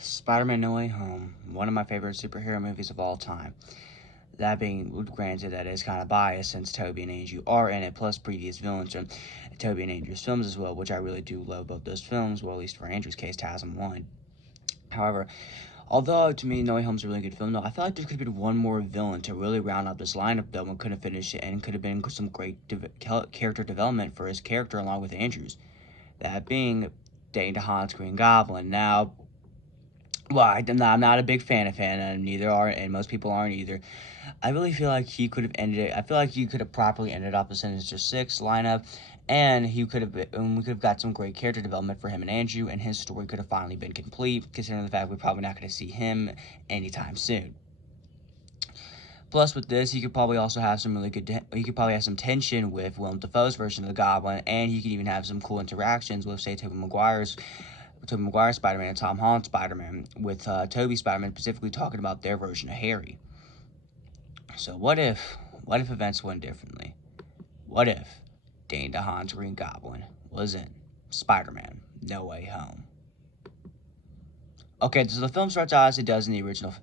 Spider-Man No Way Home, one of my favorite superhero movies of all time. That being granted, that is kind of biased since Tobey and Andrew are in it, plus previous villains from Tobey and Andrew's films as well, which I really do love both those films, well, at least for Andrew's case, TASM 1. However, although to me No Way Home's a really good film, though, I feel like there could have been one more villain to really round up this lineup, though, and could have finished it, and could have been some great character development for his character along with Andrew's. That being Dane DeHaan's Green Goblin. Now, well, I'm not a big fan of him, and neither are, and most people aren't either. I really feel like he could have ended it. I feel like he could have properly ended up the Sinister Six lineup, and we could have got some great character development for him and Andrew, and his story could have finally been complete, considering the fact we're probably not going to see him anytime soon. Plus, with this, he could probably also have some really good. He could probably have some tension with Willem Dafoe's version of the Goblin, and he could even have some cool interactions with, say, Tobey Maguire's Spider-Man and Tom Holland's Spider-Man, with Tobey Spider-Man specifically talking about their version of Harry. So what if events went differently? What if Dane DeHaan's Green Goblin was in Spider-Man No Way Home? Okay, so the film starts out as it does in the original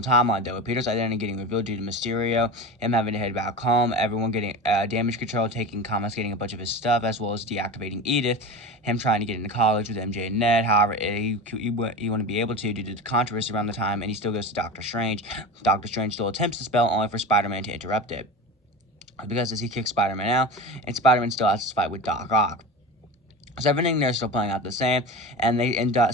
timeline, though, with Peter's identity getting revealed due to Mysterio, him having to head back home, everyone getting damage control, taking Comics, getting a bunch of his stuff, as well as deactivating Edith, him trying to get into college with MJ and Ned. However, he wouldn't be able to due to the controversy around the time, and he still goes to Doctor Strange. Doctor Strange still attempts the spell, only for Spider-Man to interrupt it. Because as he kicks Spider-Man out, and Spider-Man still has to fight with Doc Ock. So everything there is still playing out the same, and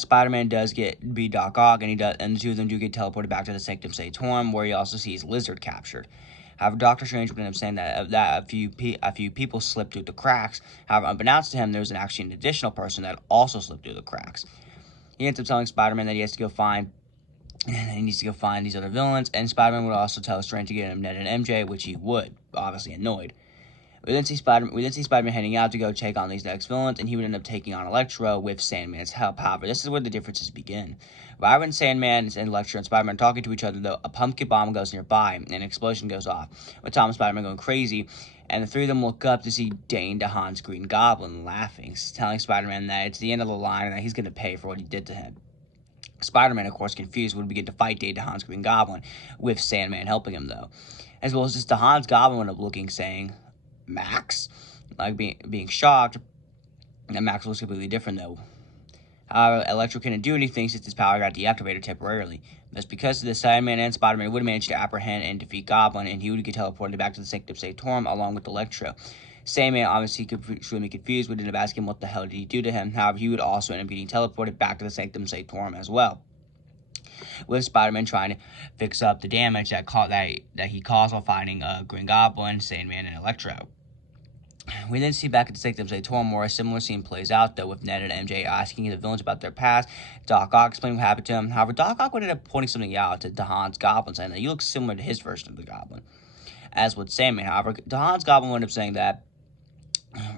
Spider-Man does be Doc Ock, and the two of them do get teleported back to the Sanctum Sanctorum, where he also sees Lizard captured. However, Doctor Strange would end up saying that a few people slipped through the cracks. However, unbeknownst to him, there was actually an additional person that also slipped through the cracks. He ends up telling Spider-Man that he needs to go find these other villains, and Spider-Man would also tell Strange to get him Ned and MJ, which he would, obviously annoyed. We then see Spider-Man heading out to go take on these next villains, and he would end up taking on Electro with Sandman's help. However, this is where the differences begin. Rather than Sandman and Electro and Spider-Man talking to each other, though, a pumpkin bomb goes nearby, and an explosion goes off, with Tom and Spider-Man going crazy, and the three of them look up to see Dane DeHaan's Green Goblin laughing, telling Spider-Man that it's the end of the line and that he's going to pay for what he did to him. Spider-Man, of course, confused, would begin to fight Dane DeHaan's Green Goblin, with Sandman helping him, though. As well as just DeHaan's Goblin would end up looking, saying, Max, like being shocked, and Max looks completely different though. However, Electro couldn't do anything since his power got deactivated temporarily. That's because the Sandman and Spider-Man would manage to apprehend and defeat Goblin, and he would get teleported back to the Sanctum Sanctorum along with Electro. Sandman, obviously extremely confused, would end up asking what the hell did he do to him. However, he would also end up getting teleported back to the Sanctum Sanctorum as well, with Spider-Man trying to fix up the damage that he caused while fighting Green Goblin, Sandman, and Electro. We then see back at the Sanctum Sanctorum where a similar scene plays out, though, with Ned and MJ asking the villains about their past, Doc Ock explaining what happened to him. However, Doc Ock would end up pointing something out to DeHaan's Goblin, saying that you look similar to his version of the Goblin, as would Sandman. However, DeHaan's Goblin would end up saying that,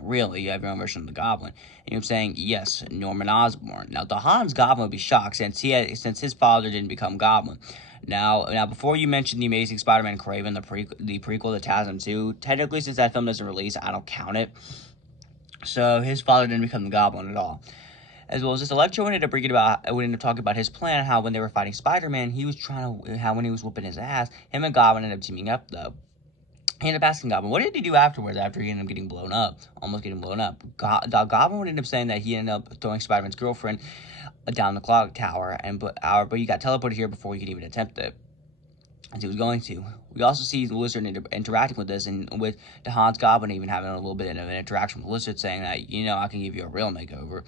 really, you have your own version of the Goblin. And he was saying, yes, Norman Osborn. Now, DeHaan's Goblin would be shocked since his father didn't become Goblin. Now, before you mention The Amazing Spider-Man Kraven, the prequel to TASM 2, technically, since that film doesn't release, I don't count it. So, his father didn't become the Goblin at all. As well as this, Electro would end up talking about his plan, how when they were fighting Spider-Man, when he was whooping his ass, him and Goblin ended up teaming up, though. He ended up asking Goblin, what did he do afterwards, after he ended up getting blown up, almost getting blown up? Goblin would end up saying that he ended up throwing Spider-Man's girlfriend down the clock tower, but he got teleported here before he could even attempt it, as he was going to. We also see the Lizard interacting with this, and with DeHaan's Goblin even having a little bit of an interaction with the Lizard, saying that, I can give you a real makeover,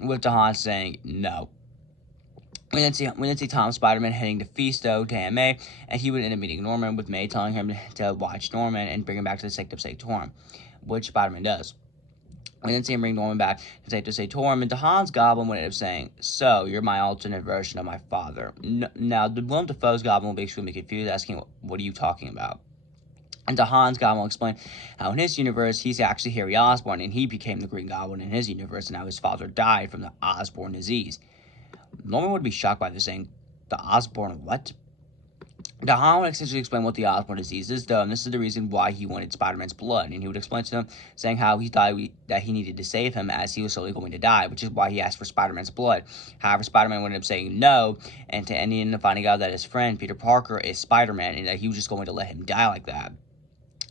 with DeHaan saying no. We then see Tom Spider-Man heading to Fisto to Aunt May, and he would end up meeting Norman, with May telling him to watch Norman and bring him back to the Sanctum Sanctorum, which Spider-Man does. We then see him bring Norman back to Sanctum Sanctorum, and DeHaan's Goblin would end up saying, so, you're my alternate version of my father. Now, the Willem Dafoe's Goblin will be extremely confused, asking, what are you talking about? And DeHaan's Goblin will explain how in his universe, he's actually Harry Osborn, and he became the Green Goblin in his universe, and how his father died from the Osborn disease. Norman would be shocked by this, saying, the Osborn what? Dehann would essentially explain what the Osborn disease is, though, and this is the reason why he wanted Spider-Man's blood. And he would explain to them, saying how he thought that he needed to save him as he was slowly going to die, which is why he asked for Spider-Man's blood. However, Spider-Man would end up saying no, and he ended up finding out that his friend, Peter Parker, is Spider-Man, and that he was just going to let him die like that.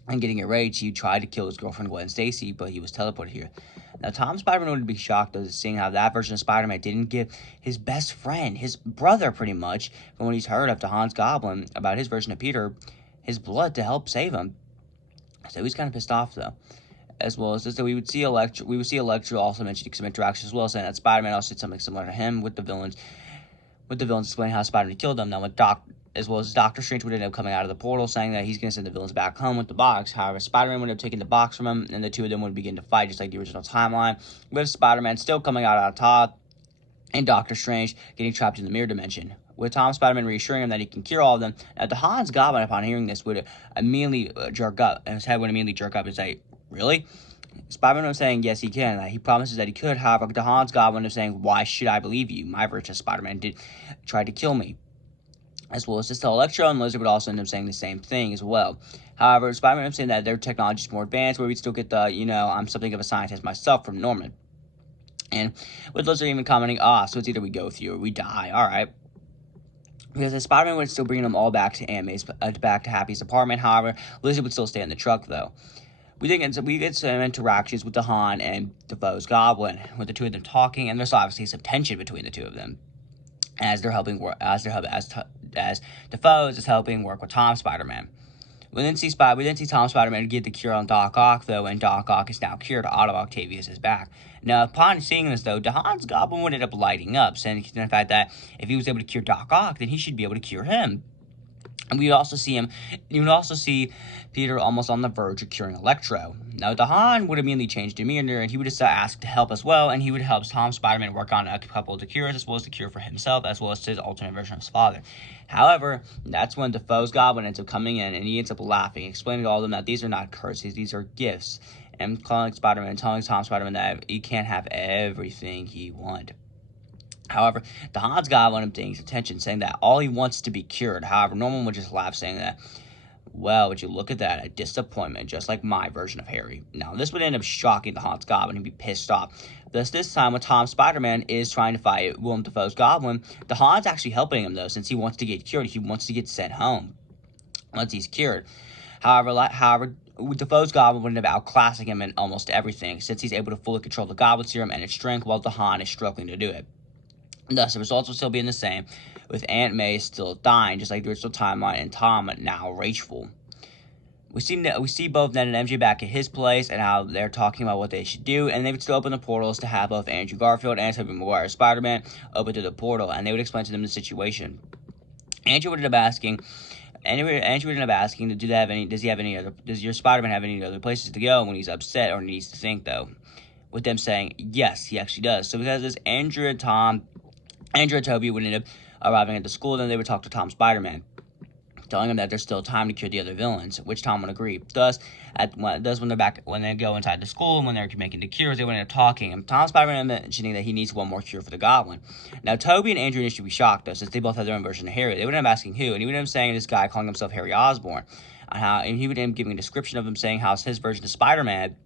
And getting enraged, he tried to kill his girlfriend Gwen Stacy, but he was teleported here. Now, Tom Spider-Man would be shocked though, seeing how that version of Spider-Man didn't give his best friend, his brother pretty much, from when he's heard of Dehann's goblin about his version of Peter, his blood to help save him. So he's kind of pissed off though. As well as this, so we would see Electro also mentioning some interactions as well, saying that Spider-Man also did something similar to him with the villains. With the villains explaining how Spider-Man killed them. Now, as well as Doctor Strange would end up coming out of the portal, saying that he's going to send the villains back home with the box. However, Spider-Man would end up taking the box from him, and the two of them would begin to fight, just like the original timeline, with Spider-Man still coming out on top, and Doctor Strange getting trapped in the mirror dimension. With Tom Spider-Man reassuring him that he can cure all of them. Now, Dehann's goblin, upon hearing this, would immediately jerk up, and his head would immediately jerk up and say, "Really?" Spider-Man was saying yes, he can. He promises that he could. However, Dehann's goblin is saying, "Why should I believe you? My version of Spider-Man try to kill me." As well as just the Electro and Lizard would also end up saying the same thing as well. However, Spider-Man is saying that their technology is more advanced, where we still get the, I'm something of a scientist myself from Norman. And with Lizard even commenting, so it's either we go with you or we die. All right. Because as Spider-Man would still bring them all back to back to Happy's apartment. However, Lizard would still stay in the truck though. We get some interactions with Dehann and Defoe's Goblin, with the two of them talking, and there's obviously some tension between the two of them, as Defoe is helping work with Tom Spider-Man. We then see Tom Spider-Man get the cure on Doc Ock though, and Doc Ock is now cured. Otto Octavius is back. Now, upon seeing this though, Dehann's Goblin would end up lighting up, saying the fact that if he was able to cure Doc Ock, then he should be able to cure him. And you would also see Peter almost on the verge of curing Electro. Now, Dehann would immediately change demeanor, and he would just ask to help as well, and he would help Tom Spider-Man work on a couple of the cures, as well as the cure for himself, as well as his alternate version of his father. However, that's when Defoe's Goblin ends up coming in, and he ends up laughing, explaining to all of them that these are not curses, these are gifts, and telling Tom Spider-Man that he can't have everything he wants. However, Dehann's Goblin ended up getting his attention, saying that all he wants is to be cured. However, Norman would just laugh, saying that, "Well, would you look at that, a disappointment, just like my version of Harry." Now, this would end up shocking Dehann's Goblin. He'd be pissed off. Thus, this time, when Tom Spider-Man is trying to fight Willem Dafoe's Goblin, Dehann's actually helping him, though, since he wants to get cured. He wants to get sent home once he's cured. However, Defoe's Goblin would end up outclassing him in almost everything, since he's able to fully control the Goblin Serum and its strength, while Dehann is struggling to do it. Thus, the results will still be the same, with Aunt May still dying, just like the original timeline, and Tom now rageful. We see both Ned and MJ back at his place, and how they're talking about what they should do, and they would still open the portals to have both Andrew Garfield and Tobey Maguire's Spider-Man open through the portal, and they would explain to them the situation. Andrew would end up asking, does your Spider-Man have any other places to go when he's upset or needs to think, though? With them saying, yes, he actually does. So because this, Andrew and Tobey would end up arriving at the school, then they would talk to Tom Spider-Man, telling him that there's still time to cure the other villains, which Tom would agree. Thus, when they go inside the school, and when they're making the cures, they would end up talking, and Tom Spider-Man mentioning that he needs one more cure for the Goblin. Now, Tobey and Andrew initially be shocked, though, since they both have their own version of Harry. They would end up asking who, and he would end up saying this guy calling himself Harry Osborn, and he would end up giving a description of him, saying how his version of Spider-Man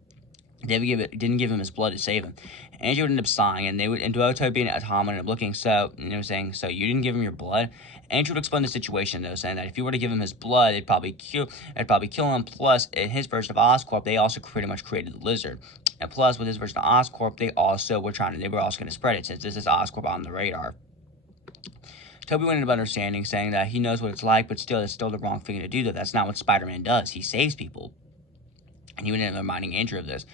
didn't give him his blood to save him. Andrew would end up sighing, and both Tobey and Tom would end up looking. So, they were saying, "So you didn't give him your blood?" Andrew would explain the situation, though, saying that if you were to give him his blood, it'd probably kill him. Plus, in his version of Oscorp, they also pretty much created the Lizard. And plus, with his version of Oscorp, they were also going to spread it, since this is Oscorp on the radar. Tobey went into understanding, saying that he knows what it's like, but still, it's still the wrong thing to do. That's not what Spider-Man does. He saves people. And he would end up reminding Andrew of this.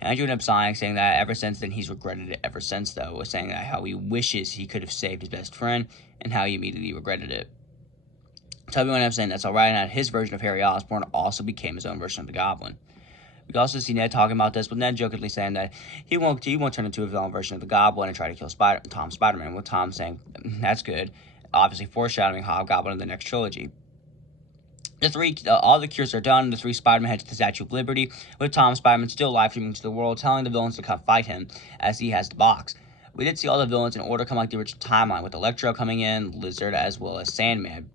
And Andrew ended up sighing, saying that ever since then, he's regretted it ever since, though, saying that how he wishes he could have saved his best friend, and how he immediately regretted it. Tobey ended up saying that's alright, and that his version of Harry Osborn also became his own version of the Goblin. We also see Ned talking about this, but Ned jokingly saying that he won't turn into a villain version of the Goblin and try to kill Tom Spider-Man, with Tom saying, "That's good," obviously foreshadowing Hobgoblin in the next trilogy. All the cures are done. The three Spider-Man head to the Statue of Liberty, with Tom Spider-Man still live streaming to the world, telling the villains to come fight him, as he has the box. We did see all the villains in order come like the original timeline, with Electro coming in, Lizard, as well as Sandman.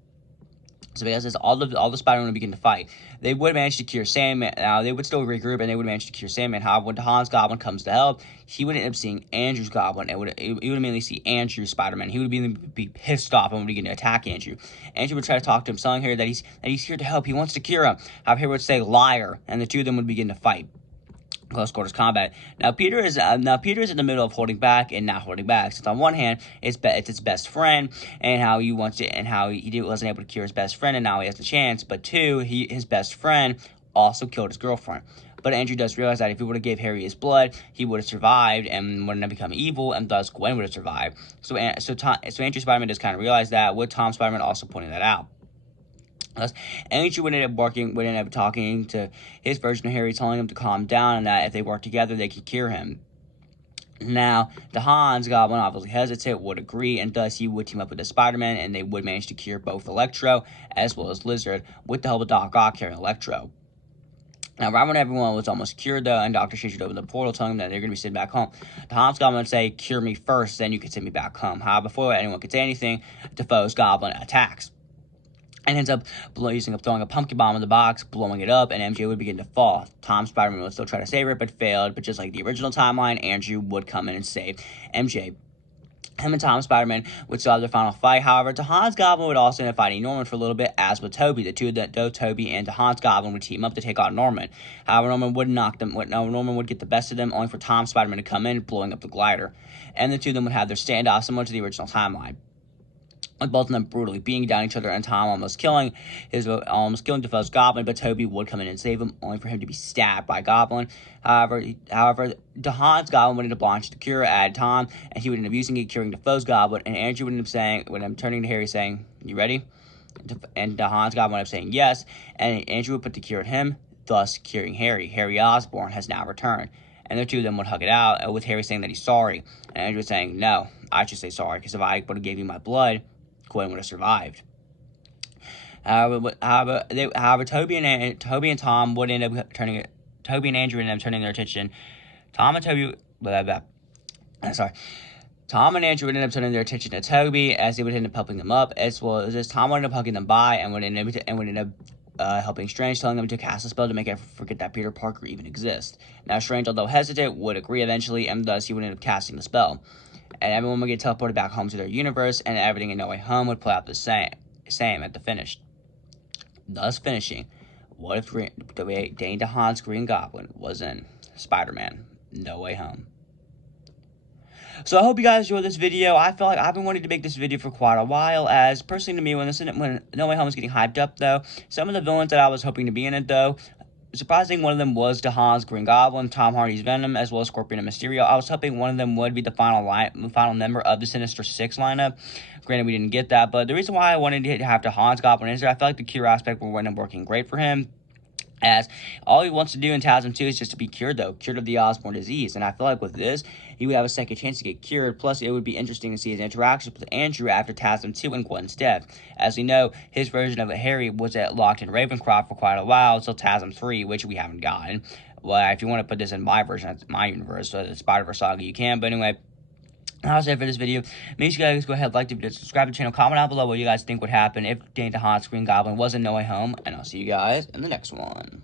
So because this, all the Spider-Man would begin to fight. They would manage to cure Sandman. Now they would still regroup and they would manage to cure Sandman. However, when Dehann's Goblin comes to help, he would end up seeing Andrew's Goblin. He would immediately see Andrew's Spider-Man. He would be pissed off and would begin to attack Andrew. Andrew would try to talk to him, telling her that he's here to help. He wants to cure him. However, he would say liar, and the two of them would begin to fight. Close quarters combat. Now Peter is in the middle of holding back and not holding back. Since on one hand, it's his best friend, and how he wasn't able to cure his best friend, and now he has the chance. But two, his best friend also killed his girlfriend. But Andrew does realize that if he would have gave Harry his blood, he would have survived and wouldn't have become evil, and thus Gwen would have survived. So Andrew Spider-Man does kind of realize that, with Tom Spider-Man also pointing that out. Andrew would end up talking to his version of Harry, telling him to calm down and that if they work together, they could cure him. Now, Dehann's Goblin obviously hesitate, would agree, and thus he would team up with the Spider-Man, and they would manage to cure both Electro as well as Lizard with the help of Doc Ock carrying Electro. Now, right when everyone was almost cured, though, and Dr. Strange would open the portal, telling them that they're going to be sent back home, Dehann's Goblin would say, "Cure me first, then you can send me back home." However, before anyone could say anything, Defoe's Goblin attacks and ends up throwing a pumpkin bomb in the box, blowing it up, and MJ would begin to fall. Tom Spider-Man would still try to save her, but failed. But just like the original timeline, Andrew would come in and save MJ. Him and Tom Spider-Man would still have their final fight. However, Dehann's Goblin would also end up fighting Norman for a little bit, as with Toby. The two of them, Toby and Dehann's Goblin, would team up to take out Norman. However, Norman would get the best of them, only for Tom Spider-Man to come in, blowing up the glider. And the two of them would have their standoff similar to the original timeline, with both of them brutally beating down each other, and Tom almost killing Defoe's Goblin, but Toby would come in and save him, only for him to be stabbed by Goblin. However, Dehann's Goblin would end up launching the cure at Tom, and he would end up using it, curing Defoe's Goblin, and Andrew would end up turning to Harry, saying, "You ready?" And Dehann's Goblin would end up saying yes, and Andrew would put the cure at him, thus curing Harry. Harry Osborn has now returned, and the two of them would hug it out, with Harry saying that he's sorry, and Andrew saying, "No, I should say sorry, because if I would have gave you my blood, Gwen would have survived." However, Toby and Tom would end up turning. Toby and Andrew would end up turning their attention. Tom and Andrew would end up turning their attention to Toby, as he would end up helping them up, as well as Tom would end up hugging them by, and would end up helping Strange, telling them to cast a spell to make it forget that Peter Parker even exists. Now, Strange, although hesitant, would agree eventually, and thus he would end up casting the spell. And everyone would get teleported back home to their universe, and everything in No Way Home would play out the same at the finish. Thus finishing, what if Dane DeHaan's Green Goblin was in Spider-Man No Way Home? So I hope you guys enjoyed this video. I feel like I've been wanting to make this video for quite a while, as personally to me, when No Way Home was getting hyped up, though, some of the villains that I was hoping to be in it, though, surprising, one of them was Dehaan's Green Goblin, Tom Hardy's Venom, as well as Scorpion and Mysterio. I was hoping one of them would be the final member of the Sinister Six lineup. Granted, we didn't get that, but the reason why I wanted to have Dehaan's Goblin is that I feel like the cure aspect will end up working great for him, as all he wants to do in TASM 2 is just to be cured of the Osborn disease. And I feel like with this, he would have a second chance to get cured. Plus, it would be interesting to see his interactions with Andrew after TASM 2 and Gwen's death. As we know, his version of Harry was locked in Ravencroft for quite a while until TASM 3, which we haven't gotten. Well, if you want to put this in my version, that's my universe, so the Spider-Verse saga, you can. But anyway, that's it for this video. Make sure you guys go ahead, like the video, subscribe to the channel, comment down below what you guys think would happen if Dane DeHaan's Green Goblin was in No Way Home, and I'll see you guys in the next one.